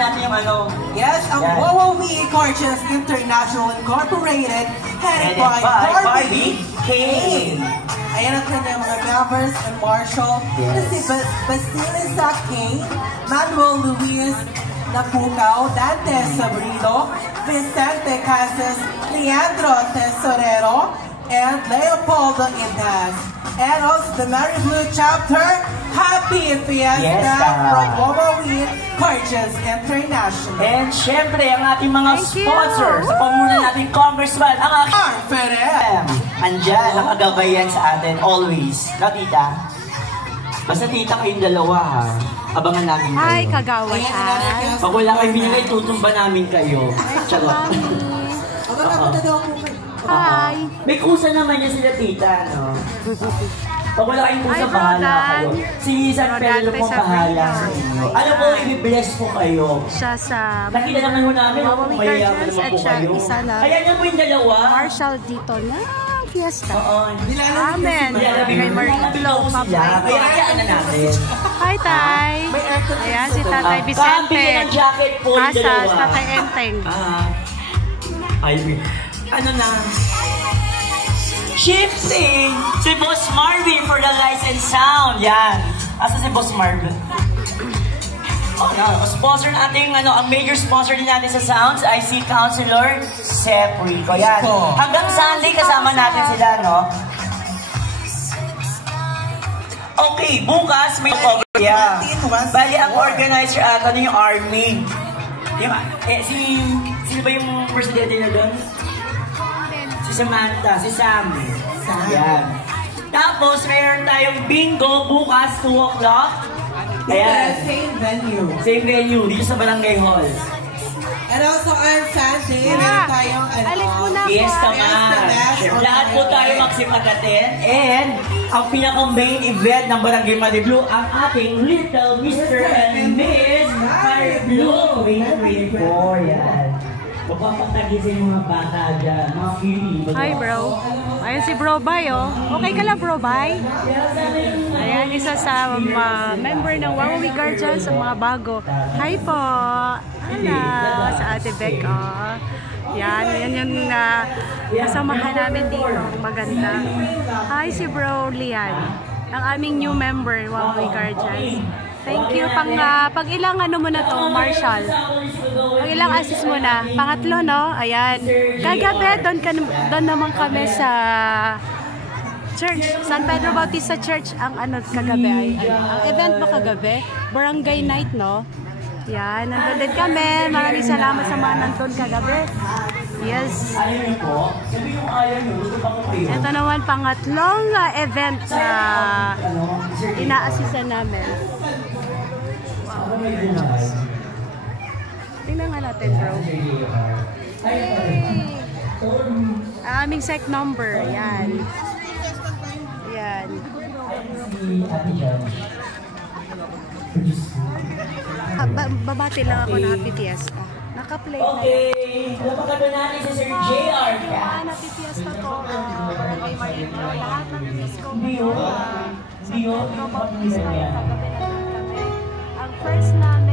natin yung ano. Yes, ang WOWE Gorgeous International Incorporated, headed by Barbie Kane. Ayan ang kanyang mga members and marshal na si Basilisa Kane, Manuel Luis Napucao, Dante Sabrido, Vicente Casas, Leandro Tesorero, and Leopoldo Indas. And also the Mary Blue chapter, Happy Fiesta from WOWE Gorgeous International. And syempre, ang ating mga sponsors, sa pamunan natin Congressman, ang aking Ferrer. Andyan, nakagabayan sa atin, always. No, tita? Basta tita kayong dalawa, ha? Abangan namin kayo. Hi, kagawad. Pag wala kayo binigay, tutumba namin kayo. Charot. Hi. May kusa naman niya sila, tita, no? Pag wala kayong kusa, bahala kayo. Si San Pedro po bahala sa inyo. Alam po, i-bless po kayo. Siya sa... Nakita naman ho namin, WOWE mayayaman Gorgeous naman at po siya kayo. isa na Kaya niya po yung dalawa. Marshal dito na fiesta. Oo. Amen. Kay Marilo, Kaya kayaan na natin. Hi, Tay. Ayan, si Tatay Vicente. Pambili ng jacket po yung dalawa. Asas, Tatay Enteng. Ano na? Shifting! Si Boss Marvin for the lights and sound. Yan. Asa si Boss Marvin? Sponsor natin, ang major sponsor din natin sa sounds ay si Councilor Sep Rico. Yan. Hanggang Sunday kasama natin sila, no? Okay, bukas may yeah. Bali, ang organizer ata yung Army. Yung, sino ba yung presidente na doon? Si Samantha, si Sam. Yan. Tapos, mayroon tayong bingo bukas, 2 o'clock. Ayan. Same venue. Same venue, dito sa Barangay Hall. And also on Sunday, meron tayong Fiesta Mash. Lahat po tayo magsipagatin. And ang pinaka-main event ng Barangay Mary Blue, ang ating Little Mr. and Miss Mary Blue. 2024, yan. Magpapatagisin yung mga bata dyan, mga cutie. Hi, bro. Ayan si Bro Bay, oh. Okay ka lang, Bro Bay? Ayan, isa sa member ng WOWE Gorgeous sa mga bago. Hi po. Hello, sa Ate Beck, oh. Yan yung kasamahan namin dito. Maganda. Hi, si Bro Lian. Ang aming new member, WOWE Gorgeous. Thank you. Pag ilang ano mo na to, Marshall? Pag ilang assist mo na? Pangatlo, no? Ayan. Kagabi, doon naman kami sa church. San Pedro Bautista Church ang kagabi. Ang event mo kagabi, Barangay Night, no? Yan, nandun din kami. Maraming salamat sa mga nandun kagabi. Yes. Ito naman pangatlong event na ina-assistan namin. Wow. Tingnan nga natin, bro. Yay! Aming sec number. Yan. Yan. Babati lang ako ng Happy Fiesta. Naka-play na. Okay. Napakaganda natin si Sir JR. Happy Fiesta po. Barangay Mary Blue. Lahat ng disco Hindi ho. Ang first namin